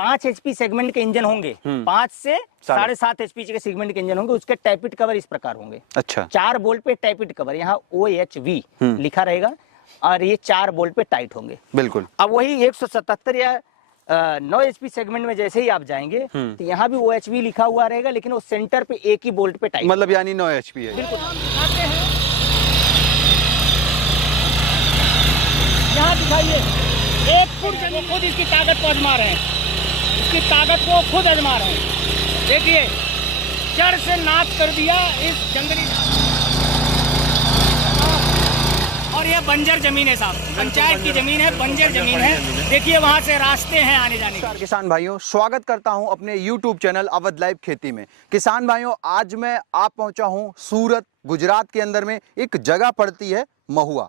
5 HP segment के engine होंगे, 5 से 7.5 HP के सेगमेंट के इंजन होंगे। उसके टैपिट कवर इस प्रकार होंगे। अच्छा। 4 बोल्ट पे टैपिट कवर, यहाँ OHV लिखा रहेगा और ये 4 बोल्ट पे टाइट होंगे। बिल्कुल। अब वही 177 या 9 HP सेगमेंट में जैसे ही आप जाएंगे तो यहाँ भी OHV लिखा हुआ रहेगा, लेकिन वो सेंटर पे एक ही बोल्ट पे टाइट, मतलब यानी 9 HP है। बिल्कुल। यहाँ दिखाइए, 1 फुट जमीन खुद इसकी ताकत को आजमा रहे हैं, इसकी ताकत को खुद आजमा रहे हैं। देखिए, जड़ से नाश कर दिया इस जंगली, और ये बंजर जमीन है साहब, पंचायत की जमीन है, बंजर जमीन है। देखिए वहां से रास्ते हैं आने जाने के। किसान भाइयों, स्वागत करता हूं अपने YouTube चैनल अवध लाइव खेती में। किसान भाइयों, आज मैं आप पहुंचा हूं सूरत, गुजरात के अंदर में एक जगह पड़ती है महुआ।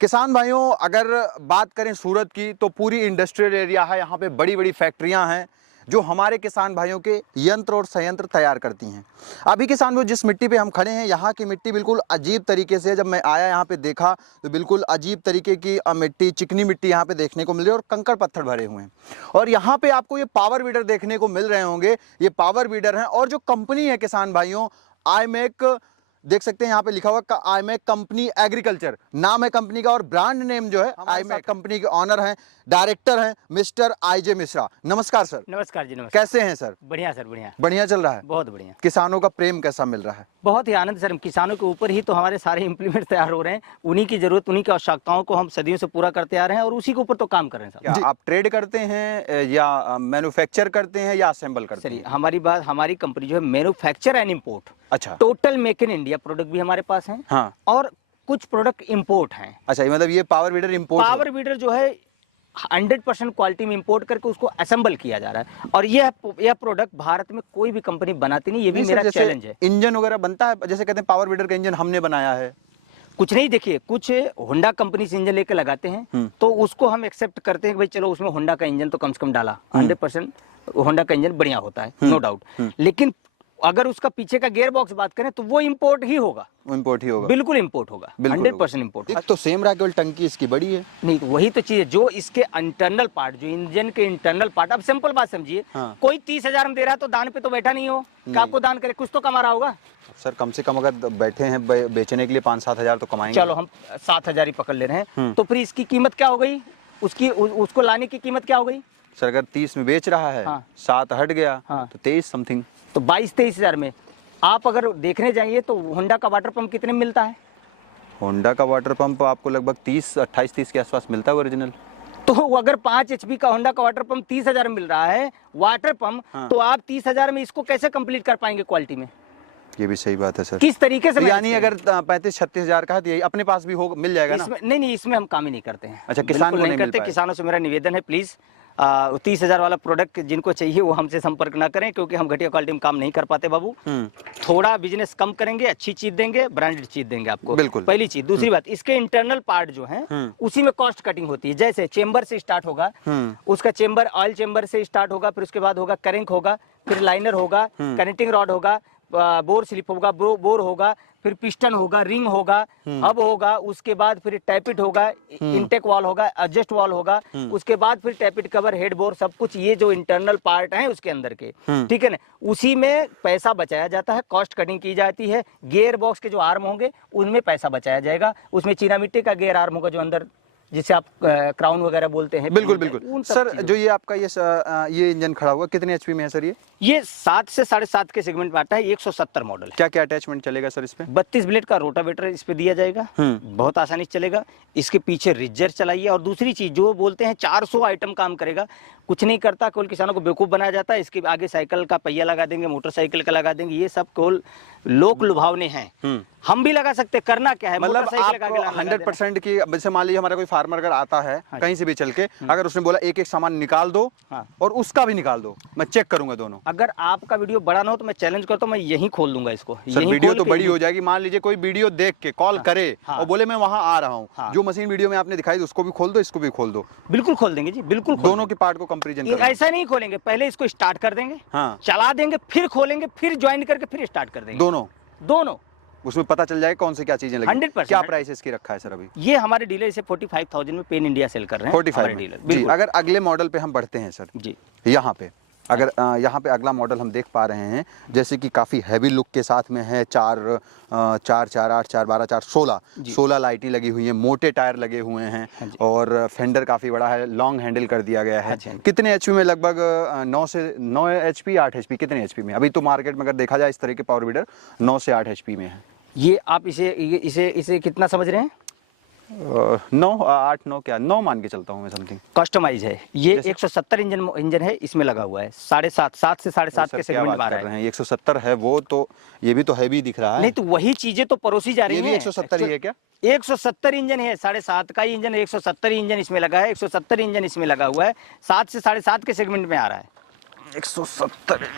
किसान भाइयों, अगर बात करें सूरत की तो पूरी इंडस्ट्रियल एरिया है, यहाँ पे बड़ी बड़ी फैक्ट्रियाँ हैं जो हमारे किसान भाइयों के यंत्र और संयंत्र तैयार करती हैं। अभी किसान भाइयों, जिस मिट्टी पे हम खड़े हैं, यहाँ की मिट्टी बिल्कुल अजीब तरीके से, जब मैं आया यहाँ पे देखा तो बिल्कुल अजीब तरीके की मिट्टी, चिकनी मिट्टी यहाँ पे देखने को मिल रही है और कंकड़ पत्थर भरे हुए हैं। और यहाँ पे आपको ये पावर वीडर देखने को मिल रहे होंगे, ये पावर वीडर हैं। और जो कंपनी है किसान भाइयों, आईमेक, देख सकते हैं यहाँ पे लिखा हुआ आईमेक कंपनी एग्रीकल्चर नाम है कंपनी का, और ब्रांड नेम जो है आईमेक। कंपनी के ऑनर हैं, डायरेक्टर हैं मिस्टर IJ मिश्रा। नमस्कार सर। नमस्कार जी, नमस्कार। कैसे हैं सर? बढ़िया सर, बढ़िया। बढ़िया चल रहा है? बहुत बढ़िया। किसानों का प्रेम कैसा मिल रहा है? बहुत ही आनंद सर। किसानों के ऊपर ही तो हमारे सारे इम्प्लीमेंट तैयार हो रहे हैं, उन्हीं की जरूरत, उन्हीं की आवश्यकताओं को हम सदियों से पूरा करते आ रहे हैं और उसी के ऊपर तो काम कर रहे हैं सर। आप ट्रेड करते हैं या मैन्युफैक्चर करते हैं या असेंबल करते हैं? हमारी कंपनी जो है मैन्युफैक्चर एंड इम्पोर्ट। अच्छा। Total make in India product भी हमारे पास है। हाँ। और कुछ प्रोडक्ट इम्पोर्ट हैं। अच्छा, मतलब ये power weeder import, power weeder जो है 100% क्वालिटी में इंपोर्ट करके उसको असेंबल किया जा रहा है। और यह प्रोडक्ट भारत में कोई भी कंपनी बनाती नहीं, ये भी मेरा चैलेंज है। इंजन वगैरह बनता है, जैसे कहते हैं पावर वीडर का इंजन हमने बनाया है? कुछ नहीं, देखिए कुछ होंडा कंपनी से इंजन लेके लगाते हैं तो उसको हम एक्सेप्ट करते हैं कि भाई चलो उसमें होंडा का इंजन तो कम से कम डाला, 100% होंडा का इंजन बढ़िया होता है, नो डाउट। लेकिन अगर उसका पीछे का गियर बॉक्स बात करें तो वो इंपोर्ट ही होगा। इंपोर्ट ही होगा, बिल्कुल इंपोर्ट होगा, 100% इंपोर्ट। तो सेम रहा, केवल टंकी इसकी बड़ी है। नहीं, वही तो चीज है, जो इसके इंटरनल पार्ट, जो इंजन के इंटरनल पार्ट, अब सिंपल बात समझिए। हाँ। कोई 30,000 में दे रहा है तो दान पे तो बैठा नहीं हो कि आपको दान करे, कुछ तो कमा रहा होगा सर। कम से कम अगर बैठे हैं बेचने के लिए 5-7 हजार तो कमाएंगे। चलो हम 7,000 ही पकड़ ले रहे हैं, तो फिर इसकी कीमत क्या हो गई, उसको लाने की कीमत क्या हो गई सर? अगर 30 में बेच रहा है, 7 हट गया तो 23 समथिंग, तो 22-23 हजार में आप अगर देखने जाइए तो होंडा का वाटर पंप कितने में मिलता है? होंडा का वाटर पंप आपको लगभग 28-30 के आसपास मिलता है ओरिजिनल। तो अगर 5 HP का होंडा का वाटर पंप 30,000 में मिल रहा है वाटर पंप, तो आप 30,000 में इसको कैसे कंप्लीट कर पाएंगे क्वालिटी में? ये भी सही बात है सर। किस तरीके से? यानी अगर 35-36 हजार का है तो यही अपने पास भी होगा, मिल जाएगा ना? नहीं, इसमें हम काम ही नहीं करते हैं। अच्छा, किसान नहीं करते। किसानों से मेरा निवेदन है, प्लीज 30,000 वाला प्रोडक्ट जिनको चाहिए वो हमसे संपर्क ना करें, क्योंकि हम घटिया क्वालिटी में काम नहीं कर पाते बाबू। थोड़ा बिजनेस कम करेंगे, अच्छी चीज देंगे, ब्रांडेड चीज देंगे आपको। बिल्कुल। पहली चीज। दूसरी बात, इसके इंटरनल पार्ट जो है उसी में कॉस्ट कटिंग होती है। जैसे चेंबर से स्टार्ट होगा, उसका चेंबर ऑयल चेंबर से स्टार्ट होगा, फिर उसके बाद होगा करेंक होगा, फिर लाइनर होगा, कनेक्टिंग रॉड होगा, बोर स्लिप होगा, बोर होगा, फिर पिस्टन होगा, रिंग होगा, हब होगा, उसके बाद फिर टैपिट होगा, इंटेक वाल होगा, एडजस्ट वाल होगा, उसके बाद फिर टैपिट कवर, हेड बोर, सब कुछ ये जो इंटरनल पार्ट हैं उसके अंदर के, ठीक है ना, उसी में पैसा बचाया जाता है, कॉस्ट कटिंग की जाती है। गियर बॉक्स के जो आर्म होंगे उनमें पैसा बचाया जाएगा, उसमें चीना मिट्टी का गियर आर्म होगा जो अंदर, जिसे आप क्राउन वगैरह बोलते हैं। बिल्कुल बिल्कुल सर। जो ये आपका ये इंजन खड़ा हुआ कितने HP में है सर? ये 7 से 7.5 के सेगमेंट में आता है, 170 मॉडल। क्या क्या अटैचमेंट चलेगा सर इस पे? 32 ब्लेड का रोटावेटर इस पे दिया जाएगा, बहुत आसानी से चलेगा। इसके पीछे रिजर चलाइए। और दूसरी चीज जो बोलते हैं 400 आइटम काम करेगा, कुछ नहीं करता, केवल किसानों को बेवकूफ बनाया जाता है। इसके आगे साइकिल का पहिया लगा देंगे, मोटरसाइकिल का लगा देंगे, ये सब केवल लोक लुभावने हैं। हम भी लगा सकते, करना क्या है, मतलब आप 100% की, जैसे मान लीजिए हमारा कोई फार्मर अगर आता है कहीं से भी चल के, अगर उसने बोला एक सामान निकाल दो और उसका भी निकाल दो, मैं चेक करूंगा दोनों। अगर आपका वीडियो बड़ा ना हो तो मैं चैलेंज करता हूँ, मैं यहीं खोल दूंगा इसको। सर वीडियो तो बड़ी हो जाएगी। मान लीजिए कोई वीडियो देख के कॉल करे और बोले मैं वहां आ रहा हूँ, जो मशीन वीडियो में आपने दिखाई उसको भी खोल दो, इसको भी खोल दो। बिल्कुल खोल देंगे जी, बिल्कुल। दोनों के पार्ट को कंपैरिजन ऐसा नहीं खोलेंगे, पहले इसको स्टार्ट कर देंगे, चला देंगे, फिर खोलेंगे, फिर ज्वाइन करके फिर स्टार्ट कर देंगे। दोनों उसमें पता चल जाएगा कौन से क्या चीजें लगी। 100%। क्या प्राइस इसकी रखा है सर अभी? ये हमारे डीलर इसे 45,000 में पेन इंडिया सेल कर रहे हैं। 45 डीलर जी। अगर अगले मॉडल पे हम बढ़ते हैं सर जी, यहाँ पे, अगर यहाँ पे अगला मॉडल हम देख पा रहे हैं जैसे कि काफ़ी हैवी लुक के साथ में है। 4 4 4 8 4 12 4 16 लाइटें लगी हुई हैं, मोटे टायर लगे हुए हैं और फेंडर काफ़ी बड़ा है, लॉन्ग हैंडल कर दिया गया है। कितने एचपी में? लगभग 9 एचपी 8 एचपी, कितने एचपी में? अभी तो मार्केट में अगर देखा जाए इस तरह के पावर वीडर 9 से 8 एचपी में है। ये आप इसे कितना समझ रहे हैं? 9 8 9 क्या 9 मान के चलता हूँ मैं समथिंग। कस्टमाइज है ये। 170 इंजन है इसमें लगा हुआ है। 7.5 7 से 7.5 के सेगमेंट में आ रहा है। 170 है वो तो, ये भी तो हैवी दिख रहा है। नहीं तो वही चीजें तो परोसी जा रही हैं। ये भी 170 ही है क्या? 170 इंजन है, 7.5 का ही इंजन, 170 इंजन इसमें लगा है। 170 इंजन इसमें लगा हुआ है, 7 से 7.5 के सेगमेंट में आ रहा है। 170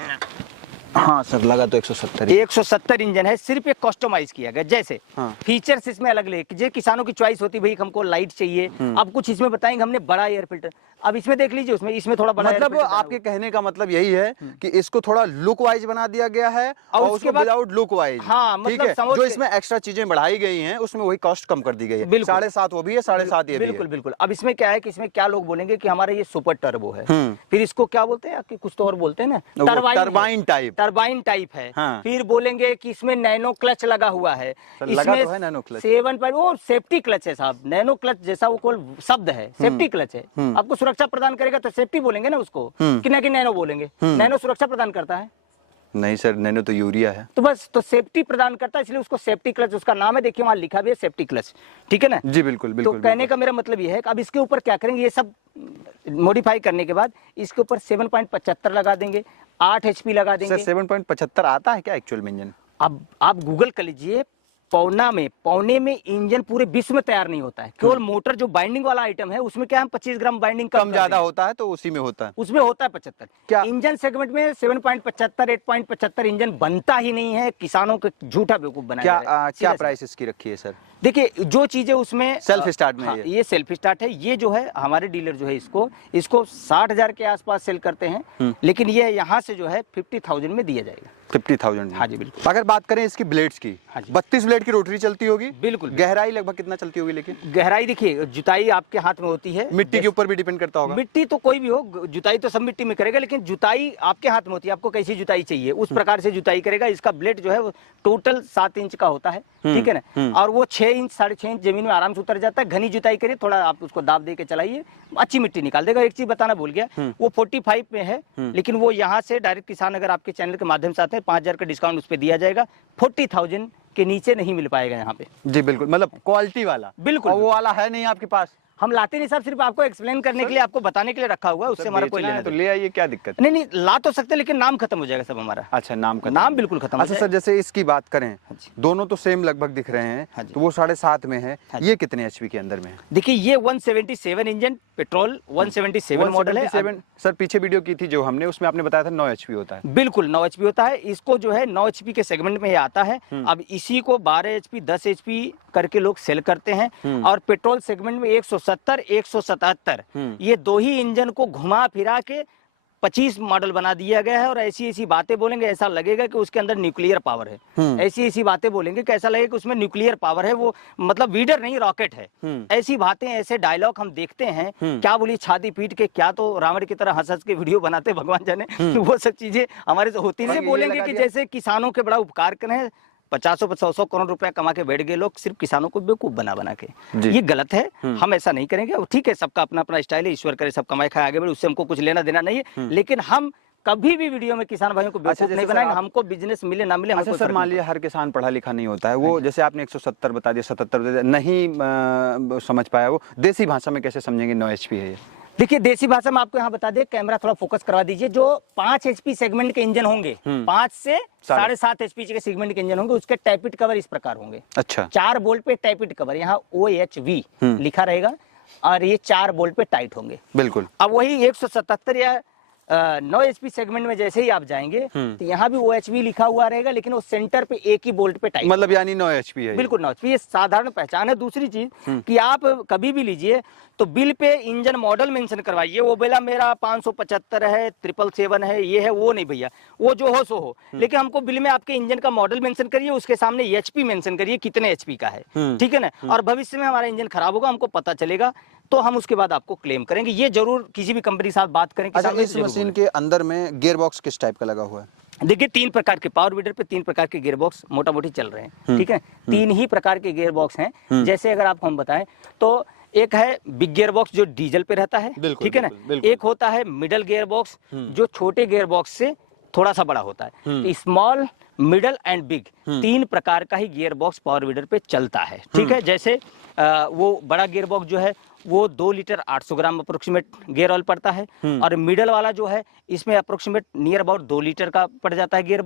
हाँ सर, लगा तो 170 इंजन है। सिर्फ एक कस्टमाइज किया गया। जैसे फीचर्स इसमें अलग ले, जो किसानों की चॉइस होती है, भाई हमको लाइट चाहिए। अब कुछ इसमें बताएंगे हमने बड़ा एयर फिल्टर। अब इसमें देख लीजिए, उसमें थोड़ा बड़ा, मतलब आपके कहने का मतलब यही है कि इसको थोड़ा लुक वाइज बना दिया गया है और उसके विदाउट लुक वाइज। हाँ, मतलब जो इसमें एक्स्ट्रा चीजें बढ़ाई गई हैं उसमें वही कॉस्ट कम कर दी गई है। 7.5 वो भी है, 7.5 ये भी है। बिल्कुल बिल्कुल। अब इसमें क्या है कि इसमें क्या लोग बोलेंगे कि हमारा ये सुपर टर्बो है, फिर इसको क्या बोलते हैं कि कुछ तो और बोलते हैं ना, टरबाइन टाइप है। फिर बोलेंगे कि इसमें नैनो क्लच लगा हुआ है। इसमें तो है नैनो क्लच। 7 वो सेफ्टी क्लच है साहब। नैनो क्लच जैसा वो कोई शब्द है, सेफ्टी क्लच है। आपको सुरक्षा प्रदान करेगा तो सेफ्टी बोलेंगे ना उसको, कि ना कि नैनो बोलेंगे। नैनो सुरक्षा प्रदान करता है? नहीं सर, नैनो तो यूरिया है। तो बस तो सेफ्टी प्रदान करता है, इसलिए उसको सेफ्टी क्लच उसका नाम है। देखिए वहां लिखा भी है सेफ्टी क्लच, ठीक है ना जी? बिल्कुल बिल्कुल। तो कहने का मेरा मतलब ये है कि अब इसके ऊपर क्या करेंगे, ये सब मॉडिफाई करने के बाद इसके ऊपर 7.75 लगा देंगे, 8 HP लगा देंगे। 7.75 आता है क्या एक्चुअल में इंजन? अब आप गूगल कर लीजिए, पौने में इंजन पूरे विश्व में तैयार नहीं होता है। केवल मोटर जो बाइंडिंग वाला आइटम है उसमें क्या हम 25 ग्राम बाइंडिंग कम ज्यादा होता है, तो उसी में होता है, उसमें होता है 75। क्या इंजन सेगमेंट में 7.75 8.75 इंजन बनता ही नहीं है। किसानों को झूठा बेवकूफ बनाया क्या क्या प्राइस इसकी रखी है सर? देखिए जो चीजें उसमें सेल्फ स्टार्ट में ये सेल्फ स्टार्ट है। ये जो है हमारे डीलर जो है इसको 60,000 के आसपास सेल करते हैं, लेकिन ये यहाँ से जो है 50,000 में दिया जाएगा। 50,000? हाँ जी बिल्कुल। अगर बात करें इसकी ब्लेड्स की, 32 ब्लेड की रोटरी चलती होगी। बिल्कुल। गहराई लगभग कितना चलती होगी? लेकिन गहराई देखिए, जुताई आपके हाथ में होती है, मिट्टी के ऊपर भी डिपेंड करता होगा। मिट्टी तो कोई भी हो, जुताई तो सब मिट्टी में करेगा, लेकिन जुताई आपके हाथ में होती है। आपको कैसी जुताई चाहिए उस प्रकार से जुताई करेगा। इसका ब्लेड जो है वो टोटल 7 इंच का होता है, ठीक है ना, और वो 6 इंच 6.5 इंच जमीन में आराम से उतर जाता है। घनी जुताई करिए, थोड़ा आप उसको दाब दे के चलाइए, अच्छी मिट्टी निकाल देगा। एक चीज बताना भूल गया, वो 45 में है, लेकिन वो यहाँ से डायरेक्ट किसान अगर आपके चैनल के माध्यम से आते हैं 5,000 का डिस्काउंट उस पर दिया जाएगा। 40,000 के नीचे नहीं मिल पाएगा यहाँ पे। जी बिल्कुल, मतलब क्वालिटी वाला। बिल्कुल। वो वाला है नहीं आपके पास? हम लाते नहीं साहब, सिर्फ आपको एक्सप्लेन करने के लिए, आपको बताने के लिए रखा हुआ है। उससे हमारा कोई लेना तो ले आइए, क्या दिक्कत? नहीं ला तो सकते, लेकिन नाम खत्म हो जाएगा सब हमारा। अच्छा, नाम बिल्कुल खत्म। अच्छा सर, जैसे इसकी बात करें, दोनों तो सेम लगभग दिख रहे हैं, तो वो 7.5 में है। ये कितने एचपी के अंदर में है? देखिए ये 177 इंजन पेट्रोल 177 मॉडल है। सर पीछे वीडियो की थी जो हमने, उसमें आपने बताया था 9 एचपी होता है। बिल्कुल 9 एचपी होता है। इसको जो है 9 एचपी के सेगमेंट में आता है। अब इसी को 12 एचपी 10 एचपी करके लोग सेल करते हैं। और पेट्रोल सेगमेंट में 170 177 ये दो ही इंजन को घुमा फिरा के 25 मॉडल बना दिया गया है। और ऐसी ऐसी बातें बोलेंगे ऐसा लगेगा कि उसके अंदर न्यूक्लियर पावर है। ऐसी ऐसी बातें बोलेंगे कि ऐसा लगेगा कि उसमें न्यूक्लियर पावर है, वो मतलब वीडर नहीं रॉकेट है। ऐसी बातें, ऐसे डायलॉग हम देखते हैं। क्या बोली छाती पीट के, क्या तो रावण की तरह हंस हंस के वीडियो बनाते भगवान जाने। वो सब चीजें हमारे से होती नहीं। बोलेंगे कि जैसे किसानों के बड़ा उपकार करें, 50-100 करोड़ रुपया कमा के बैठ गए लोग सिर्फ किसानों को बेवकूफ बना के। ये गलत है, हम ऐसा नहीं करेंगे। ठीक है, सबका अपना अपना स्टाइल है, ईश्वर करे सब कमाए खाए आगे बढ़े, उससे हमको कुछ लेना देना नहीं है। लेकिन हम कभी भी वीडियो में किसान भाइयों को बेवकूफ नहीं बनाएंगे। हमको बिजनेस मिले ना मिले। अच्छा सर, मान लिया हर किसान पढ़ा लिखा नहीं होता है, वो जैसे आपने 170 बता दिया, 77 नहीं समझ पाया, वो देसी भाषा में कैसे समझेंगे 9 एचपी है ये? देखिए देसी भाषा में आपको यहाँ बता दे, कैमरा थोड़ा फोकस करवा दीजिए। जो 5 एचपी सेगमेंट के इंजन होंगे, 5 से 7.5 एचपी के सेगमेंट के इंजन होंगे, उसके टैपिट कवर इस प्रकार होंगे। अच्छा, 4 बोल्ट पे टैपिट कवर, यहाँ OHV लिखा रहेगा, और ये 4 बोल्ट पे टाइट होंगे। बिल्कुल। अब वही 177 या 9 HP सेगमेंट में जैसे ही आप जाएंगे तो यहाँ भी OHV लिखा हुआ रहेगा, लेकिन वो सेंटर पे एक ही बोल्ट पे टाइप, मतलब यानी 9 HP है। बिल्कुल 9 HP, ये साधारण पहचान है। दूसरी चीज कि आप कभी भी लीजिए तो bill pay engine model mention करवाइए। वो बोला मेरा 575 है, 777 है, ये है, वो नहीं भैया, वो जो हो सो हो, लेकिन हमको बिल में आपके इंजन का मॉडल मेंशन करिए, उसके सामने HP मेंशन करिए कितने HP का है, ठीक है ना। और भविष्य में हमारा इंजन खराब होगा, हमको पता चलेगा, तो हम उसके बाद आपको क्लेम करेंगे। ये जरूर किसी भी कंपनी के साथ बात करें। अच्छा, इस मशीन के अंदर में गियर बॉक्स किस टाइप का लगा हुआ है? देखिए 3 प्रकार के पावर वीडर पे 3 प्रकार के गियर बॉक्स मोटा मोटी चल रहे हैं, ठीक है। 3 ही प्रकार के गियर बॉक्स हैं। जैसे अगर आपको हम बताएं तो एक है बिग गियर बॉक्स जो डीजल पे रहता है, ठीक है ना। एक होता है मिडल गियर बॉक्स जो छोटे गियर बॉक्स से थोड़ा सा बड़ा होता है। स्मॉल, मिडल एंड बिग 3 प्रकार का ही गियर बॉक्स पावर वीडर पे चलता है, ठीक है। जैसे वो बड़ा गियर बॉक्स जो है वो 2 लीटर 800 ग्राम अप्रोक्सीमेट गियर ऑयल पड़ता है, और मिडल वाला जो है इसमें अप्रोक्सीमेट नियर अबाउट 2 लीटर का पड़ जाता है गियर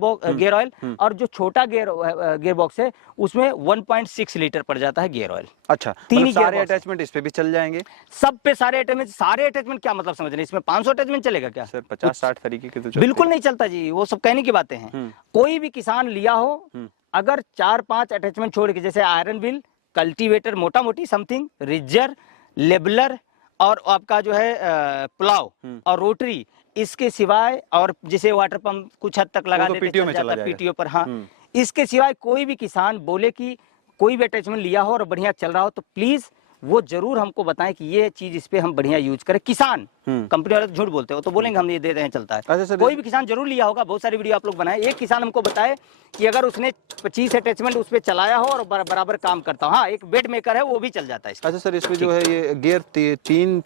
ऑयल, और जो छोटा गियर बॉक्स है उसमें 1.6 लीटर पड़ जाता है गियर ऑयल। अच्छा, 3 सारे अटैचमेंट इस पे भी चल जाएंगे? सब पे सारे अटैचमेंट क्या मतलब समझ रहे हैं? इसमें 500 अटैचमेंट चलेगा क्या सर? 50-60 तरीके के तो बिल्कुल नहीं चलता जी, वो सब कहने की बातें हैं। कोई भी किसान लिया हो, अगर 4-5 अटैचमेंट छोड़ के, जैसे आयरन व्हील, कल्टीवेटर, मोटा मोटी समथिंग, रिजर, लेबलर और आपका जो है प्लाव और रोटरी, इसके सिवाय, और जैसे वाटर पंप कुछ हद तक लगा देते चल जाता पीटीओ पर, हाँ, इसके सिवाय कोई भी किसान बोले कि कोई भी अटैचमेंट लिया हो और बढ़िया चल रहा हो तो प्लीज वो जरूर हमको बताएं कि ये चीज इस पे हम बढ़िया यूज करें। किसान, कंपनी वाले झूठ बोलते हो तो बोलेंगे हम ये दे रहे हैं, चलता है। अच्छा, कोई भी किसान जरूर लिया होगा, बहुत सारी वीडियो आप लोग बनाए। एक किसान हमको बताए कि अगर उसने 25 अटैचमेंट उस पे चलाया हो और बराबर काम करता हो, हाँ, एक बेड मेकर है वो भी चल जाता है। अच्छा सर, इसमें जो है ये गियर 3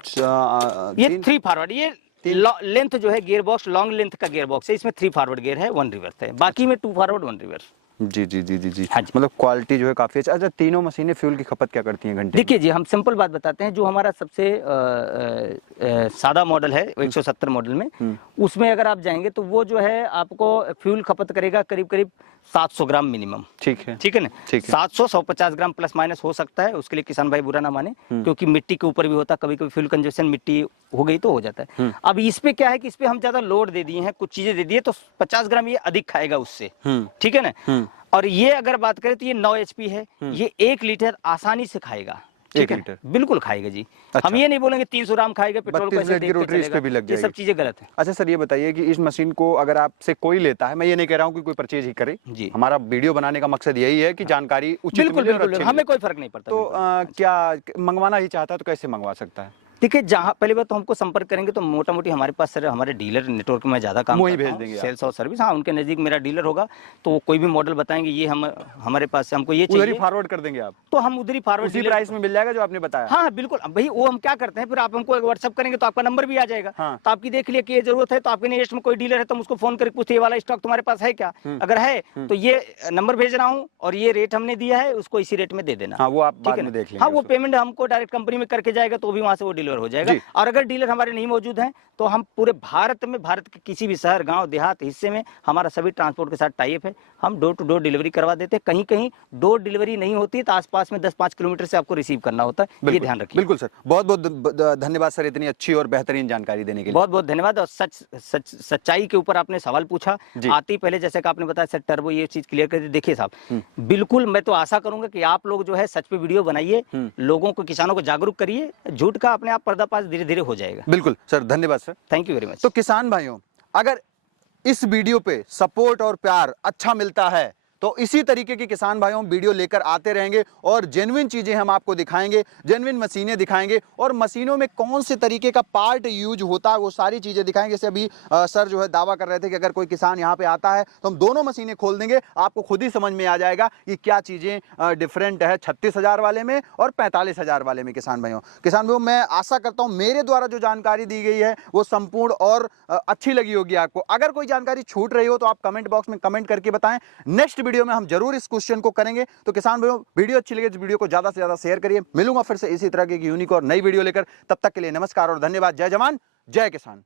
फॉरवर्ड, ये लेंथ जो है गियर बॉक्स लॉन्ग लेंथ का गियर बॉक्स है। इसमें 3 फॉरवर्ड गियर है, 1 रिवर्स है, बाकी में 2 फॉरवर्ड 1 रिवर्स। जी जी जी जी जी, हाँ जी। मतलब क्वालिटी जो है काफी अच्छा। अच्छा, तीनों मशीनें फ्यूल की खपत क्या करती हैं घंटे? देखिए जी, हम सिंपल बात बताते हैं। जो हमारा सबसे सादा मॉडल है 170 मॉडल में, उसमें अगर आप जाएंगे तो वो जो है आपको फ्यूल खपत करेगा करीब करीब 700 ग्राम मिनिमम, ठीक है ना। 700-150 ग्राम प्लस माइनस हो सकता है, उसके लिए किसान भाई बुरा ना माने, क्योंकि मिट्टी के ऊपर भी होता है, कभी कभी फ्यूल कंजप्शन मिट्टी हो गई तो हो जाता है। अब इस पे क्या है कि इस पे हम ज्यादा लोड दे दिए हैं, कुछ चीजें दे दिए, तो 50 ग्राम ये अधिक खाएगा उससे, ठीक है ना। और ये अगर बात करें तो ये 9 HP है, ये 1 लीटर आसानी से खाएगा, 1 लीटर बिल्कुल खाएगा जी। अच्छा। हम ये नहीं बोलेंगे 300 ग्राम खाएगा, पेट्रोल पैसे देख के चलेगा, ये सब चीजें गलत है। अच्छा सर, ये बताइए कि इस मशीन को अगर आपसे कोई लेता है, मैं ये नहीं कह रहा हूँ कि कोई परचेज ही करे जी, हमारा वीडियो बनाने का मकसद यही है कि जानकारी उचित मिले और अच्छी, हमें कोई फर्क नहीं पड़ता। तो क्या मंगवाना ही चाहता है तो कैसे मंगवा सकता है? देखिए, जहाँ पहले बात तो हमको संपर्क करेंगे तो मोटा मोटी हमारे पास सर हमारे डीलर नेटवर्क में ज्यादा काम वही भेज देंगे, सेल्स और सर्विस, हाँ, उनके नजदीक मेरा डीलर होगा, तो कोई भी मॉडल बताएंगे ये हम हमारे पास से हमको ये चाहिए, उधर ही फॉरवर्ड कर देंगे आप, तो हम उधर ही फॉरवर्ड उसी प्राइस में मिल जाएगा जो आपने बताया। हाँ बिल्कुल। भाई वो हम क्या करते हैं, फिर आप हमको व्हाट्सअप करेंगे तो आपका नंबर भी आ जाएगा, तो आपकी देख लिया कि ये जरूरत है, तो आपके नियरेस्ट में कोई डीलर है तो हम उसको फोन करके पूछते ये वाला स्टॉक तुम्हारे पास है क्या, अगर है तो ये नंबर भेज रहा हूँ और ये रेट हमने दिया है, उसको इसी रेट में दे देना। वो आप बाद में देख लेंगे। हाँ, वो पेमेंट हमको डायरेक्ट कंपनी में करके जाएगा तो भी वहां से वो डिलीवर हो जाएगा। और अगर डीलर हमारे नहीं मौजूद हैं तो हम पूरे भारत में, भारत के किसी भी शहर, गांव, देहात हिस्से में हमारा सभी ट्रांसपोर्ट के साथ टाई अप है, हम डोर टू डोर डिलीवरी करवा देते हैं। कहीं कहीं डोर डिलीवरी नहीं होती है तो आसपास में 10-5 किलोमीटर से आपको रिसीव करना होता है, ये ध्यान रखिए। बिल्कुल सर, बहुत बहुत धन्यवाद सर इतनी अच्छी और बेहतरीन जानकारी देने के लिए। बहुत बहुत धन्यवाद। और सच्चाई के ऊपर आपने सवाल पूछा, आती पहले जैसे कि आपने बताया सर टर्बो, ये चीज क्लियर कर दी। देखिए साहब, बिल्कुल मैं तो आशा करूंगा कि आप लोग जो है सच पे वीडियो बनाइए, लोगों को, किसानों को जागरूक करिए, झूठ का अपने आप पर्दाफाश धीरे धीरे हो जाएगा। बिल्कुल सर, धन्यवाद sir, thank you very much. तो किसान भाइयों, अगर इस वीडियो पे सपोर्ट और प्यार अच्छा मिलता है तो इसी तरीके के किसान भाइयों वीडियो लेकर आते रहेंगे और जेन्युइन चीजें हम आपको दिखाएंगे, जेन्युइन मशीनें दिखाएंगे और मशीनों में कौन से तरीके का पार्ट यूज होता है वो सारी चीजें दिखाएंगे। जैसे अभी सर जो है दावा कर रहे थे कि अगर कोई किसान यहाँ पे आता है तो हम दोनों मशीनें खोल देंगे, आपको खुद ही समझ में आ जाएगा कि क्या चीजें डिफरेंट है 36,000 वाले में और 45,000 वाले में। किसान भाइयों मैं आशा करता हूँ मेरे द्वारा जो जानकारी दी गई है वो संपूर्ण और अच्छी लगी होगी आपको। अगर कोई जानकारी छूट रही हो तो आप कमेंट बॉक्स में कमेंट करके बताएं, नेक्स्ट वीडियो में हम जरूर इस क्वेश्चन को करेंगे। तो किसान भाइयों, वीडियो अच्छी लगे तो वीडियो को ज्यादा से ज्यादा शेयर करिए। मिलूंगा फिर से इसी तरह की यूनिक और नई वीडियो लेकर, तब तक के लिए नमस्कार और धन्यवाद। जय जवान जय किसान।